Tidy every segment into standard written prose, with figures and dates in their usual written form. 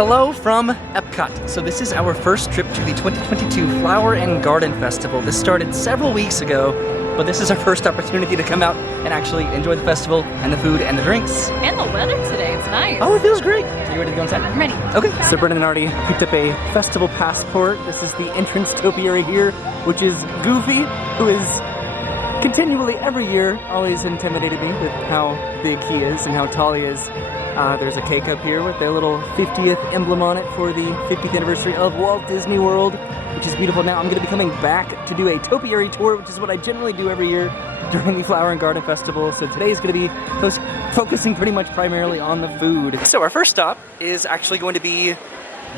Hello from Epcot. So this is our first trip to the 2022 Flower and Garden Festival. This started several weeks ago, but this is our first opportunity to come out and actually enjoy the festival and the food and the drinks. And the weather today, it's nice. Oh, it feels great. Are you ready to go inside? I'm ready. Okay. So Brennan already picked up a festival passport. This is the entrance topiary here, which is Goofy, who is continually every year always intimidated me with how big he is and how tall he is. There's a cake up here with their little 50th emblem on it for the 50th anniversary of Walt Disney World, which is beautiful. Now I'm going to be coming back to do a topiary tour, which is what I generally do every year during the Flower and Garden Festival. So today is going to be focusing pretty much primarily on the food. So our first stop is actually going to be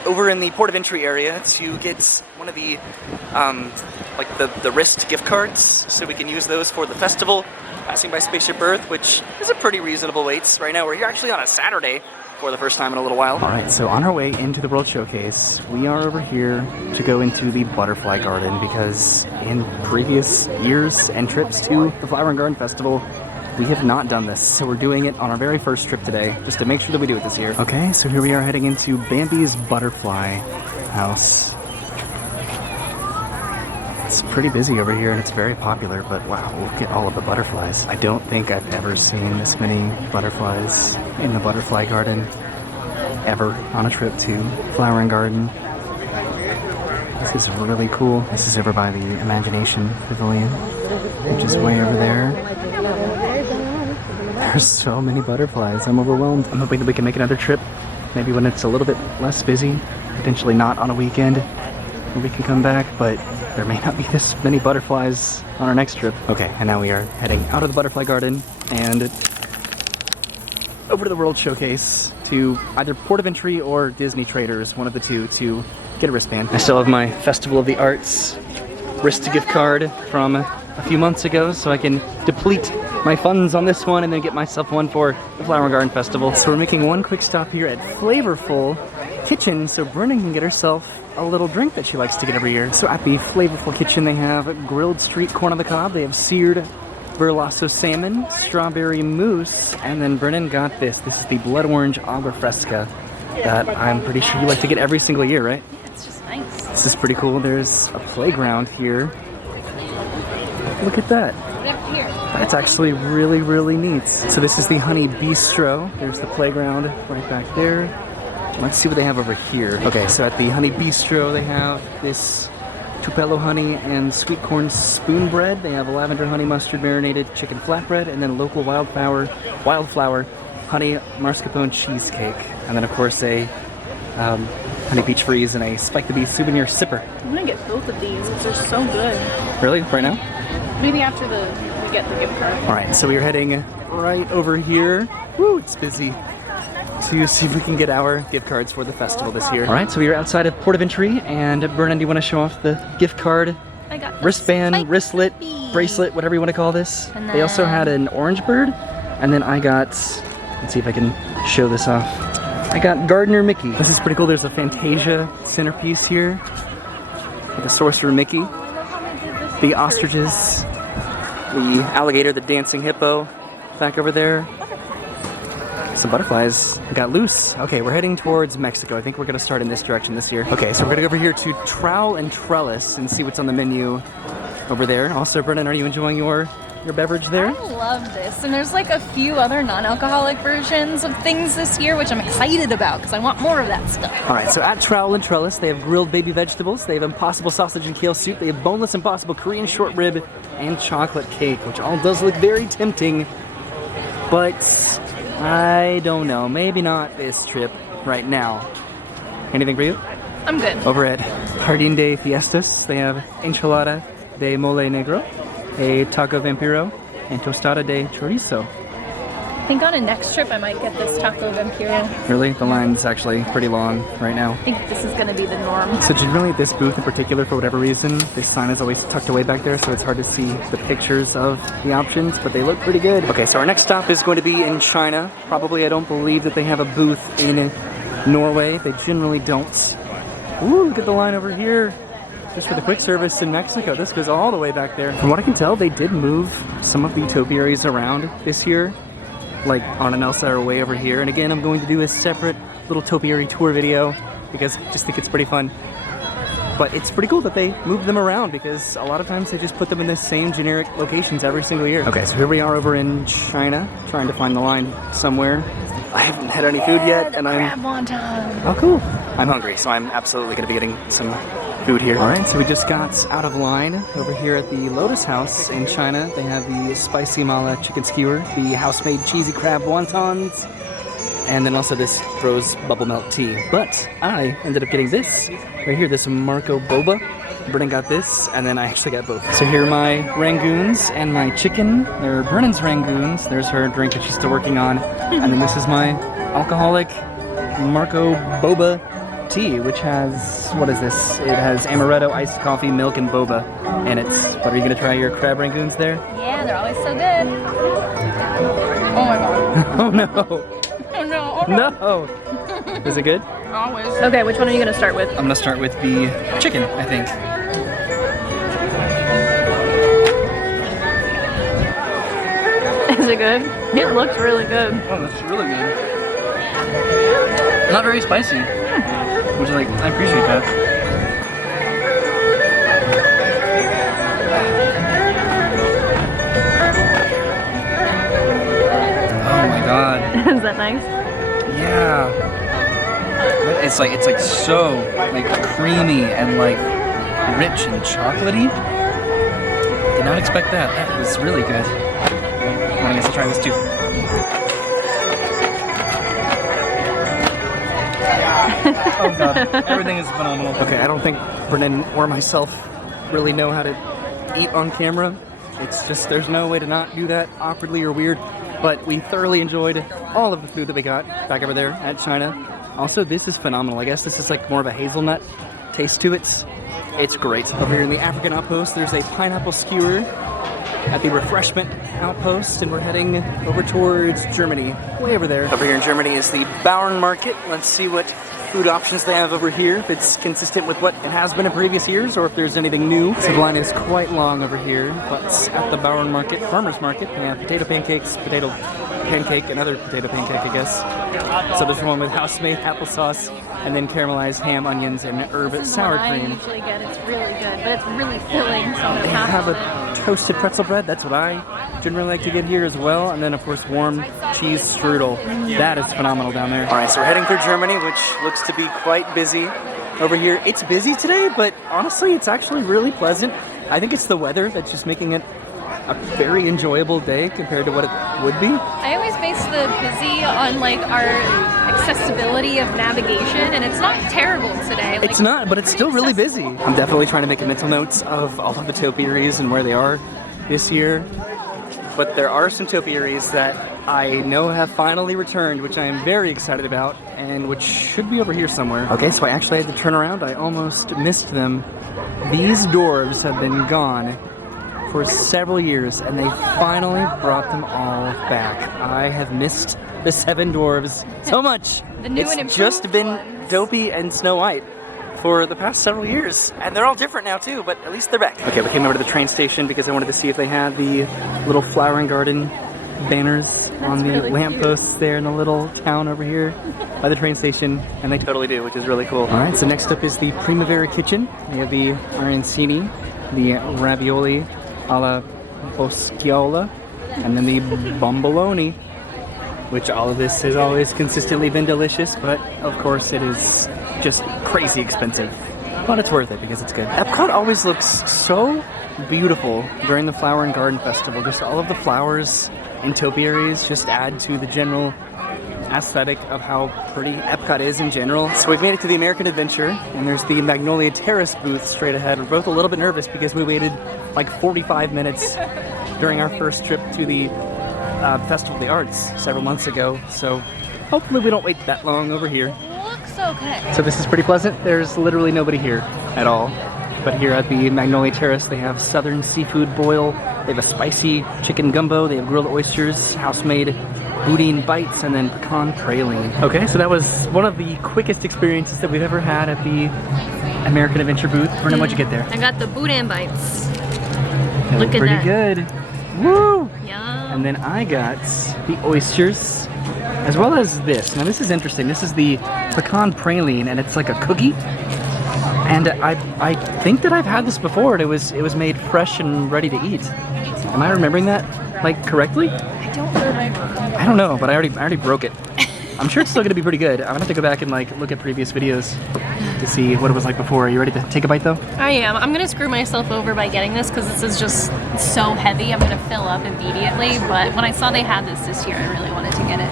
over in the port of entry area to get one of the like the wrist gift cards, so we can use those for the festival. Passing by Spaceship Earth, which is a pretty reasonable wait. Right now we're here actually on a Saturday for the first time in a little while. All right, so on our way into the World Showcase, we are over here to go into the Butterfly Garden because in previous years and trips to the Flower and Garden Festival, we have not done this, so we're doing it on our very first trip today, just to make sure that we do it this year. Okay, so here we are heading into Bambi's Butterfly House. It's pretty busy over here and it's very popular, but wow, look at all of the butterflies. I don't think I've ever seen this many butterflies in the Butterfly Garden ever on a trip to Flower and Garden. This is really cool. This is over by the Imagination Pavilion, which is way over there. There's so many butterflies. I'm overwhelmed. I'm hoping that we can make another trip, maybe when it's a little bit less busy, potentially not on a weekend, where we can come back, but there may not be this many butterflies on our next trip. Okay, and now we are heading out of the Butterfly Garden and over to the World Showcase to either Port of Entry or Disney Traders, one of the two, to get a wristband. I still have my Festival of the Arts wrist gift card from a few months ago, so I can deplete my funds on this one and then get myself one for the Flower and Garden Festival. So we're making one quick stop here at Flavorful Kitchen so Brennan can get herself a little drink that she likes to get every year. So at the Flavorful Kitchen they have grilled street corn on the cob, they have seared Verlasso salmon, strawberry mousse, and then Brennan got this. This is the blood orange agua fresca that I'm pretty sure you like to get every single year, right? Yeah, it's just nice. This is pretty cool. There's a playground here. Look at that. Here. That's actually really, really neat. So this is the Honey Bistro. There's the playground right back there. Let's see what they have over here. Okay, so at the Honey Bistro they have this Tupelo honey and sweet corn spoon bread. They have lavender honey mustard marinated chicken flatbread, and then local wildflower honey mascarpone cheesecake. And then of course a honey peach freeze and a Spike the Bee souvenir sipper. I'm gonna get both of these because they're so good. Really? Right now? Maybe after we get the gift card. Alright, so we are heading right over here. Woo, it's busy. To see if we can get our gift cards for the festival this year. Alright, so we are outside of Port of Entry, and Brennan, do you want to show off the gift card? I got wristband, wristlet, bracelet, whatever you want to call this. And they also had an orange bird, and then I got, let's see if I can show this off. I got Gardener Mickey. This is pretty cool. There's a Fantasia centerpiece here. The Sorcerer Mickey. The ostriches. The alligator, the dancing hippo back over there. Some butterflies got loose. Okay, we're heading towards Mexico. I think we're gonna start in this direction this year. Okay, so we're gonna go over here to Trowel and Trellis and see what's on the menu over there. Also, Brennan, are you enjoying your beverage there? I love this, and there's like a few other non-alcoholic versions of things this year, which I'm excited about because I want more of that stuff. All right, so at Trowel and Trellis, they have grilled baby vegetables, they have impossible sausage and kale soup, they have boneless impossible Korean short rib, and chocolate cake, which all does look very tempting, but I don't know, maybe not this trip right now. Anything for you? I'm good. Over at Jardín de Fiestas, they have enchilada de mole negro, a taco vampiro, and tostada de chorizo. I think on a next trip I might get this taco vampiro. Really? The line's actually pretty long right now. I think this is gonna be the norm. So generally at this booth in particular, for whatever reason, this sign is always tucked away back there, so it's hard to see the pictures of the options, but they look pretty good. Okay, so our next stop is going to be in China. Probably, I don't believe that they have a booth in Norway. They generally don't. Ooh, look at the line over here. Just for the quick service in Mexico. This goes all the way back there. From what I can tell, they did move some of the topiaries around this year. Like on an Elsa or way over here. And again, I'm going to do a separate little topiary tour video because I just think it's pretty fun. But it's pretty cool that they move them around because a lot of times they just put them in the same generic locations every single year. Okay, so here we are over in China, trying to find the line somewhere. I haven't had any food yet, and crab wonton. Oh, cool. I'm hungry, so I'm absolutely gonna be getting some food here. All right, so we just got out of line over here at the Lotus House in China. They have the spicy mala chicken skewer, the house-made cheesy crab wontons, and then also this rose bubble milk tea. But I ended up getting this right here, this Marco boba. Brennan got this, and then I actually got both. So here are my rangoons and my chicken. They're Brennan's rangoons. There's her drink that she's still working on. And then this is my alcoholic Marco boba tea, which has, what is this? It has amaretto, iced coffee, milk, and boba. And it's, what, are you gonna try your crab rangoons there? Yeah, they're always so good. Oh my god. Oh no. Oh no. Oh no. No. Is it good? Always. Okay, which one are you gonna start with? I'm gonna start with the chicken, I think. Is it good? It looks really good. Oh, that's really good. Not very spicy. Which, like, I appreciate that. Oh my god. Is that nice? Yeah. It's like so like creamy and like rich and chocolatey. Did not expect that. That was really good. I guess I'll try this too. Oh god, everything is phenomenal. Okay, I don't think Brennan or myself really know how to eat on camera. It's just, there's no way to not do that awkwardly or weird. But we thoroughly enjoyed all of the food that we got back over there at China. Also, this is phenomenal. I guess this is like more of a hazelnut taste to it. It's great. Over here in the African outpost, there's a pineapple skewer at the refreshment outpost, and we're heading over towards Germany, way over there. Over here in Germany is the Bauern Market. Let's see what food options they have over here, if it's consistent with what it has been in previous years, or if there's anything new. So the line is quite long over here, but at the Bauern Market, farmer's market, they have potato pancakes, potato pancake, another potato pancake, I guess. So there's one with house-made applesauce, and then caramelized ham, onions, and herb sour cream. I usually get. It's really good, but it's really filling, so I'm gonna They have a toasted pretzel bread. That's what I generally like to get here as well. And then, of course, warm cheese strudel. That is phenomenal down there. All right, so we're heading through Germany, which looks to be quite busy over here. It's busy today, but honestly, it's actually really pleasant. I think it's the weather that's just making it a very enjoyable day compared to what it would be. I always base the busy on like our accessibility of navigation, and it's not terrible today. Like, It's not, but it's still really busy. I'm definitely trying to make a mental notes of all of the topiaries and where they are this year. But there are some topiaries that I know have finally returned, which I am very excited about, and which should be over here somewhere. Okay, so I actually had to turn around. I almost missed them. These dwarves have been gone for several years, and they finally brought them all back. I have missed the 7 dwarves so much. The new and it's improved just been ones. Dopey and Snow White for the past several years, and they're all different now too, but at least they're back. Okay, we came over to the train station because I wanted to see if they had the little flower and garden banners on the really lampposts there in the little town over here by the train station, and they totally do, which is really cool. All right, so next up is the Primavera Kitchen. We have the arancini, the ravioli alla bosciola, and then the bomboloni, which all of this has always consistently been delicious, but of course it is just crazy expensive. But it's worth it because it's good. Epcot always looks so beautiful during the Flower and Garden Festival. Just all of the flowers and topiaries just add to the general aesthetic of how pretty Epcot is in general. So we've made it to the American Adventure, and there's the Magnolia Terrace booth straight ahead. We're both a little bit nervous because we waited like 45 minutes during our first trip to the Festival of the Arts several months ago. So hopefully we don't wait that long over here. Looks okay. So this is pretty pleasant. There's literally nobody here at all. But here at the Magnolia Terrace, they have southern seafood boil. They have a spicy chicken gumbo. They have grilled oysters, house-made boudin bites, and then pecan praline. Okay, so that was one of the quickest experiences that we've ever had at the American Adventure booth. Brennan, what'd you get there? I got the boudin bites. They Look look at pretty that. good. Woo! Yum. And then I got the oysters. as well as this. Now this is interesting. This is the pecan praline, and it's like a cookie. And I think that I've had this before, and it was made fresh and ready to eat. Am I remembering that like correctly? I don't remember. I don't know, but I already broke it. I'm sure it's still gonna be pretty good. I'm gonna have to go back and like look at previous videos to see what it was like before. Are you ready to take a bite though? I am. I'm gonna screw myself over by getting this because this is just so heavy. I'm gonna fill up immediately. But when I saw they had this year, I really wanted to get it.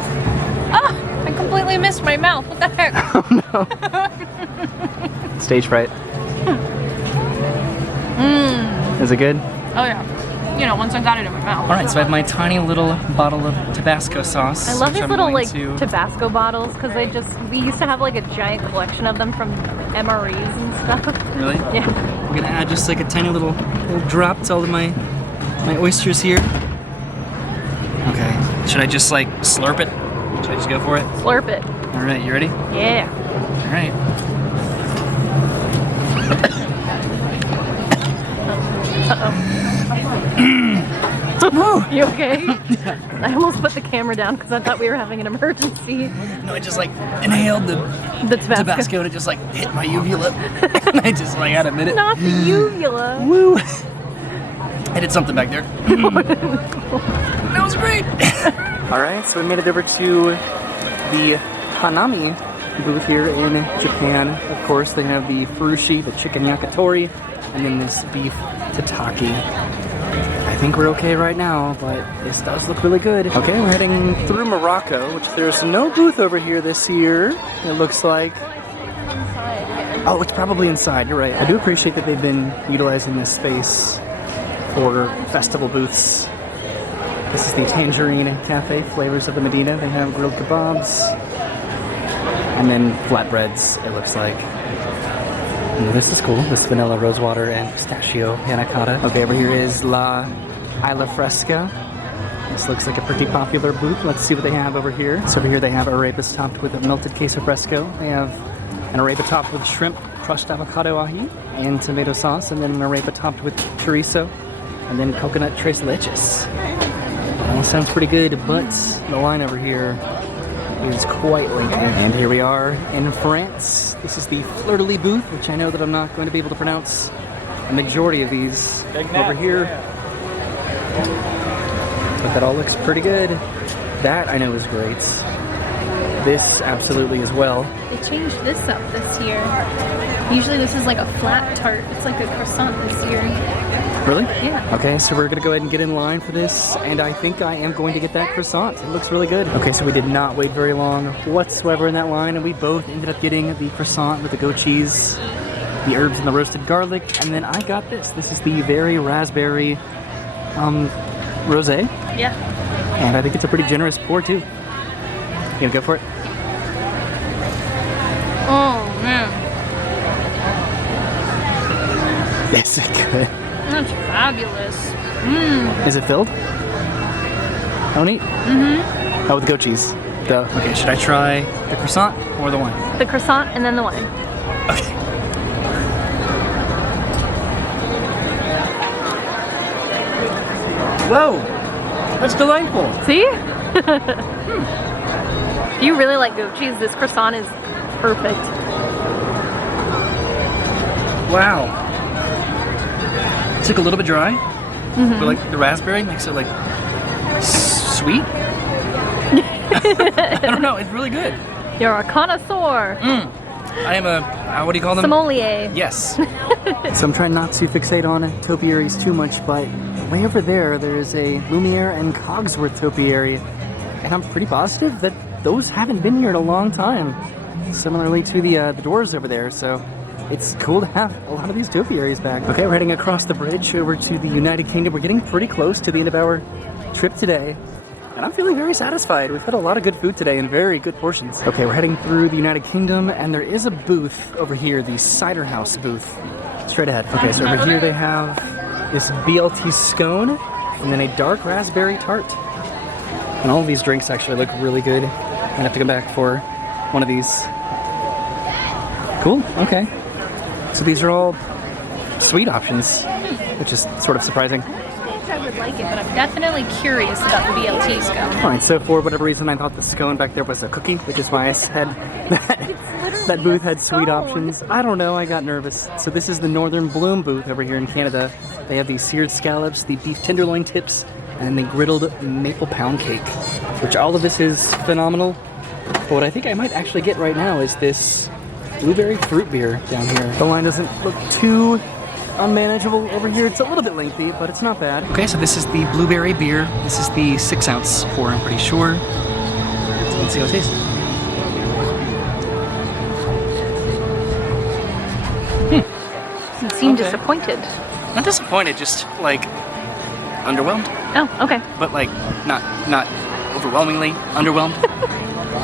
Ah! I completely missed my mouth. What the heck? Oh no. Stage fright. Mmm. Is it good? Oh yeah. You know, once I got it in my mouth. All right, so I have my tiny little bottle of Tabasco sauce. I love which these I'm little going like to... Tabasco bottles because we used to have like a giant collection of them from MREs and stuff. Really? Yeah. We're gonna add just like a tiny little drop to all of my oysters here. Okay. Should I just like slurp it? Should I just go for it? Slurp it. All right, you ready? Yeah. All right. Uh-oh. You okay? I almost put the camera down because I thought we were having an emergency. No, I just like inhaled the Tabasco and it just like hit my uvula. And I just like had a minute. Not the uvula. Woo! I did something back there. That was great. All right, so we made it over to the Hanami booth here in Japan. Of course, they have the furushi, the chicken yakitori, and then this beef tataki. I think we're okay right now, but this does look really good. Okay, we're heading through Morocco, which there's no booth over here this year, it looks like. Oh, it's probably inside, you're right. I do appreciate that they've been utilizing this space for festival booths. This is the Tangerine Cafe, Flavors of the Medina. They have grilled kebabs, and then flatbreads, it looks like. Ooh, this is cool. This vanilla rosewater and pistachio panna cotta. Okay, over here is La Isla Fresca. This looks like a pretty popular booth. Let's see what they have over here. So over here they have arepas topped with a melted queso fresco. They have an arepa topped with shrimp, crushed avocado ají, and tomato sauce, and then an arepa topped with chorizo, and then coconut tres leches. That all sounds pretty good, but the line over here is quite lengthy. And here we are in France. This is the Fleur-de-Lis booth, which I know that I'm not going to be able to pronounce a majority of these over here. But that all looks pretty good. That I know is great. This absolutely as well. They changed this up this year. Usually this is like a flat tart. It's like a croissant this year. Really? Yeah. Okay, so we're gonna go ahead and get in line for this, and I think I am going to get that croissant. It looks really good. Okay, so we did not wait very long whatsoever in that line, and we both ended up getting the croissant with the goat cheese, the herbs and the roasted garlic, and then I got this. This is the very raspberry rosé. Yeah. And I think it's a pretty generous pour too. You gonna go for it? Oh man. Is it good? That's fabulous. Mmm. Is it filled? Oh, neat. Mm-hmm. Oh, with goat cheese. Duh. Okay, should I try the croissant or the wine? The croissant and then the wine. Okay. Whoa! That's delightful. See? If you really like goat cheese, this croissant is perfect. Wow. It's like a little bit dry, but like the raspberry makes it like sweet. I don't know, it's really good. You're a connoisseur. I am a, what do you call them? Sommelier. Yes. So I'm trying not to fixate on topiaries too much, but way over there, there's a Lumiere and Cogsworth topiary, and I'm pretty positive that those haven't been here in a long time. Similarly to the doors over there, so it's cool to have a lot of these topiaries back. Okay, we're heading across the bridge over to the United Kingdom. We're getting pretty close to the end of our trip today, and I'm feeling very satisfied. We've had a lot of good food today in very good portions. Okay, we're heading through the United Kingdom, and there is a booth over here, the Cider House booth, straight ahead. Okay, so over here they have this BLT scone, and then a dark raspberry tart. And all of these drinks actually look really good. I'm gonna have to come back for one of these. Cool, okay. So these are all sweet options, which is sort of surprising. would like it, but I'm definitely curious about the BLT scone. Alright, so for whatever reason I thought the scone back there was a cookie, which is why I said that booth had sweet options. I don't know, I got nervous. So this is the Northern Bloom booth over here in Canada. They have the seared scallops, the beef tenderloin tips, and the griddled maple pound cake, which all of this is phenomenal. But what I think I might actually get right now is this blueberry fruit beer down here. The line doesn't look too unmanageable over here. It's a little bit lengthy, but it's not bad. Okay, so this is the blueberry beer. This is the 6-ounce pour, I'm pretty sure. So let's see how it tastes. You seem disappointed. Not disappointed, just like underwhelmed. Oh, okay. But like not overwhelmingly underwhelmed.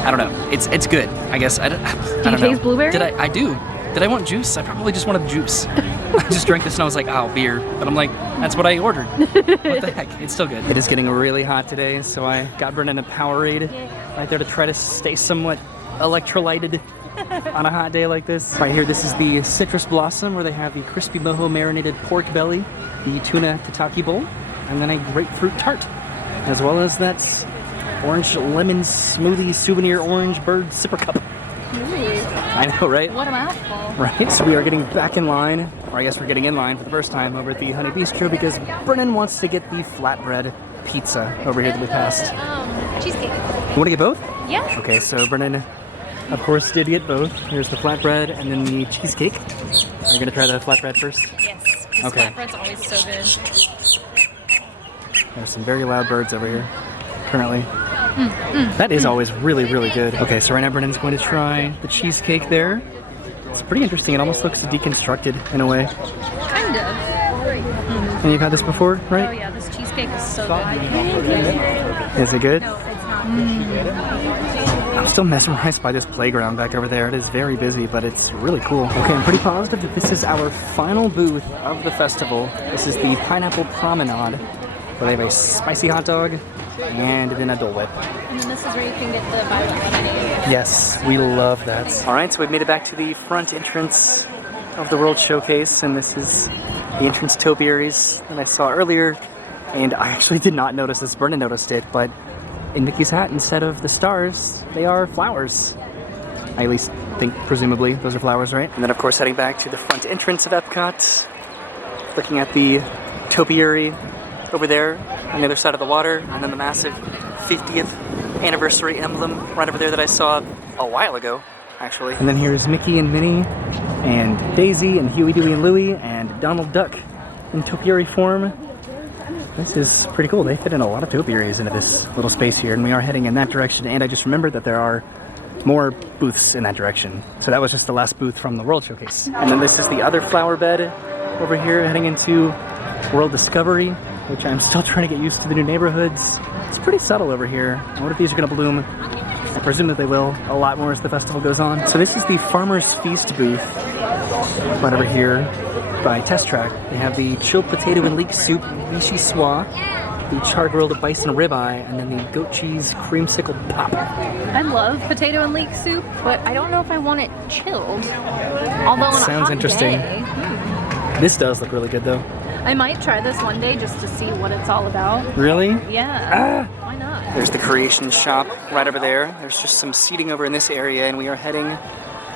I don't know. It's good. I guess I don't know. taste blueberry? I do. Did I want juice? I probably just wanted juice. I just drank this and I was like, oh, beer. But I'm like, that's what I ordered. What the heck? It's still good. It is getting really hot today, so I got Brennan a Powerade right there to try to stay somewhat electrolyted on a hot day like this. Right here, this is the Citrus Blossom, where they have the crispy mojo marinated pork belly, the tuna tataki bowl, and then a grapefruit tart, as well as that orange lemon smoothie souvenir orange bird sipper cup. I know, right? What a mouthful. Right, so we are getting back in line, or I guess we're getting in line for the first time over at the Honey Bistro because Brennan wants to get the flatbread pizza over here that we passed. Cheesecake. You want to get both? Yeah. Okay, so Brennan, of course, did get both. Here's the flatbread and then the cheesecake. Are you going to try the flatbread first? Yes. This Okay. flatbread's always so good. There's some very loud birds over here, currently. That is always really, really good. Okay, so right now Brennan's going to try the cheesecake there. It's pretty interesting. It almost looks deconstructed in a way. Kind of. And you've had this before, right? Oh yeah, this cheesecake is so good. Is it good? No, it's not. I'm still mesmerized by this playground back over there. It is very busy, but it's really cool. Okay, I'm pretty positive that this is our final booth of the festival. This is the Pineapple Promenade, where they have a spicy hot dog and then a Dole Whip. And then this is where you can get the violet lemonade. Yes, we love that. All right, so we've made it back to the front entrance of the World Showcase, and this is the entrance topiaries that I saw earlier. And I actually did not notice this. Brennan noticed it, but in Mickey's hat, instead of the stars, they are flowers. I at least think, presumably, those are flowers, right? And then, of course, heading back to the front entrance of Epcot, looking at the topiary over there on the other side of the water, and then the massive 50th anniversary emblem right over there that I saw a while ago, actually. And then here's Mickey and Minnie, and Daisy, and Huey, Dewey, and Louie, and Donald Duck in topiary form. This is pretty cool. They fit in a lot of topiaries into this little space here, and we are heading in that direction, and I just remembered that there are more booths in that direction. So that was just the last booth from the World Showcase. And then this is the other flower bed over here, heading into World Discovery, which I'm still trying to get used to the new neighborhoods. It's pretty subtle over here. I wonder if these are gonna bloom. I presume that they will a lot more as the festival goes on. So this is the Farmer's Feast booth, right over here by Test Track. They have the chilled potato and leek soup, vichy soie, the char-grilled bison ribeye, and then the goat cheese creamsicle pop. I love potato and leek soup, but I don't know if I want it chilled. Although on a Sounds hot interesting. day, This does look really good though. I might try this one day just to see what it's all about. Really? Yeah. Why not? There's the Creation Shop right over there. There's just some seating over in this area, and we are heading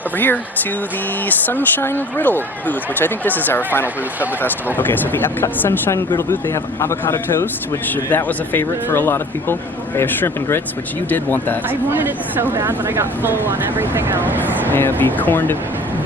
over here to the Sunshine Griddle booth, which I think this is our final booth of the festival. Okay, so the Epcot Sunshine Griddle booth, they have avocado toast, which that was a favorite for a lot of people. They have shrimp and grits, which you did want that. I wanted it so bad, but I got full on everything else. They have the corned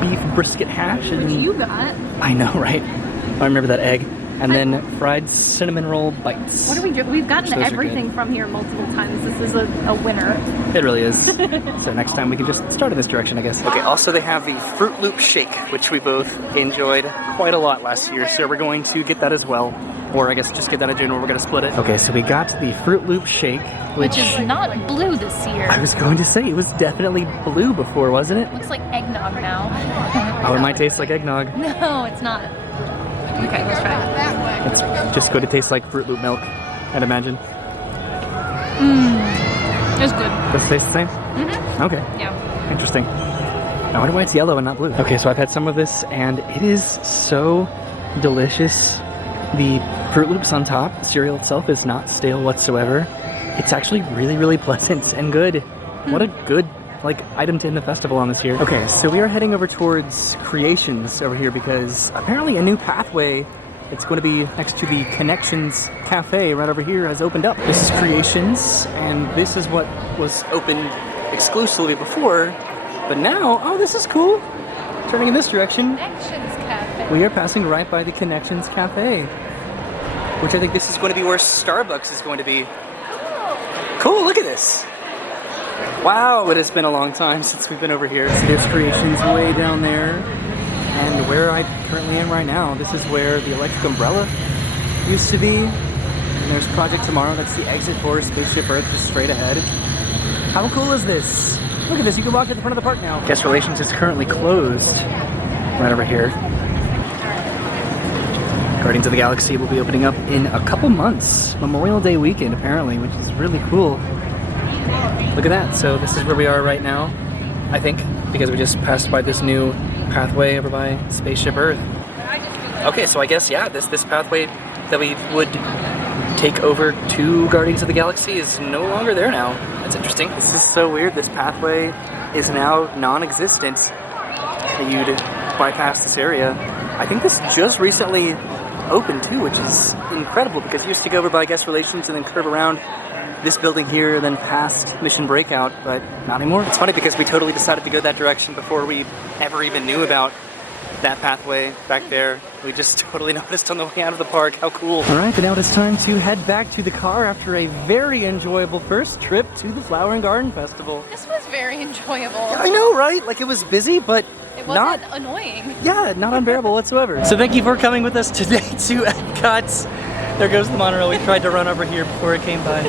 beef brisket hash. Which you got. I know, right? I remember that egg. And then fried cinnamon roll bites. What do we do? We've gotten Those are everything good. from here multiple times. This is a winner. It really is. So next time we can just start in this direction, I guess. Okay, also they have the Fruit Loop Shake, which we both enjoyed quite a lot last year, so we're going to get that as well. Or I guess just get that in June, we're going to split it. Okay, so we got the Fruit Loop Shake, Which is not blue this year. I was going to say, it was definitely blue before, wasn't it? Looks like eggnog now. Oh, it might taste like eggnog. No, it's not. Okay, let's try it. It's just going to taste like Fruit Loop milk, I'd imagine. It's good. Does it taste the same? Mm-hmm. Okay. Yeah. Interesting. I wonder why it's yellow and not blue. Okay, so I've had some of this, and it is so delicious. The Fruit Loops on top, the cereal itself is not stale whatsoever. It's actually really, really pleasant and good. What a good item to end the festival on this year. Okay, so we are heading over towards Creations over here because apparently a new pathway, it's going to be next to the Connections Cafe right over here, has opened up. This is Creations, and this is what was opened exclusively before, but now, oh, this is cool. Turning in this direction, Connections Cafe. we are passing right by the Connections Cafe, which I think this is going to be where Starbucks is going to be. Cool, look at this. Wow, it has been a long time since we've been over here. So there's Creations way down there. And where I currently am right now, this is where the electric umbrella used to be. And there's Project Tomorrow, that's the exit for Spaceship Earth, just straight ahead. How cool is this? Look at this, you can walk to the front of the park now. Guest Relations is currently closed right over here. Guardians of the Galaxy will be opening up in a couple months. Memorial Day weekend, apparently, which is really cool. Look at that. So this is where we are right now, I think, because we just passed by this new pathway over by Spaceship Earth. Okay, so I guess, yeah, this pathway that we would take over to Guardians of the Galaxy is no longer there now. That's interesting. This is so weird. This pathway is now non-existent. You'd bypass this area. I think this just recently opened too, which is incredible because you used to go over by Guest Relations and then curve around this building here, then past Mission Breakout, but not anymore. It's funny because we totally decided to go that direction before we ever even knew about that pathway back there. We just totally noticed on the way out of the park. How cool. All right, but now it's time to head back to the car after a very enjoyable first trip to the Flower and Garden Festival. This was very enjoyable. I know, right? Like, it was busy, but it wasn't annoying. Yeah, not unbearable whatsoever. So thank you for coming with us today to Epcot. There goes the monorail. We tried to run over here before it came by.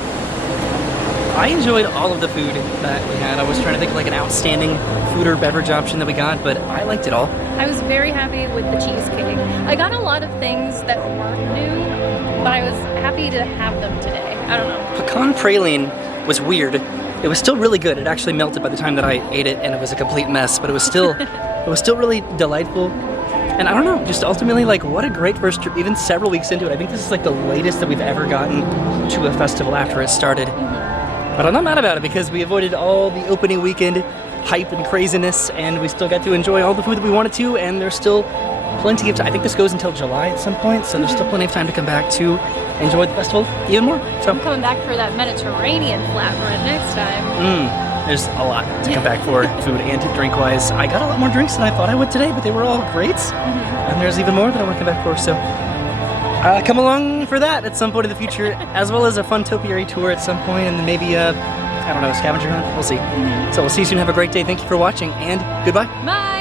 I enjoyed all of the food that we had. I was trying to think of like an outstanding food or beverage option that we got, but I liked it all. I was very happy with the cheesecake. I got a lot of things that weren't new, but I was happy to have them today. I don't know. Pecan praline was weird. It was still really good. It actually melted by the time that I ate it, and it was a complete mess, but it was still really delightful. And I don't know, just ultimately, like, what a great first trip, even several weeks into it. I think this is like the latest that we've ever gotten to a festival after it started. But I'm not mad about it because we avoided all the opening weekend hype and craziness, and we still got to enjoy all the food that we wanted to, and there's still plenty of time. I think this goes until July at some point, so there's still plenty of time to come back to enjoy the festival even more. So I'm coming back for that Mediterranean flatbread next time. There's a lot to come back for food and drink-wise. I got a lot more drinks than I thought I would today, but they were all great. And there's even more that I want to come back for, so come along for that at some point in the future, as well as a fun topiary tour at some point, and then maybe I don't know, a scavenger hunt. We'll see. So we'll see you soon. Have a great day. Thank you for watching, and goodbye. Bye.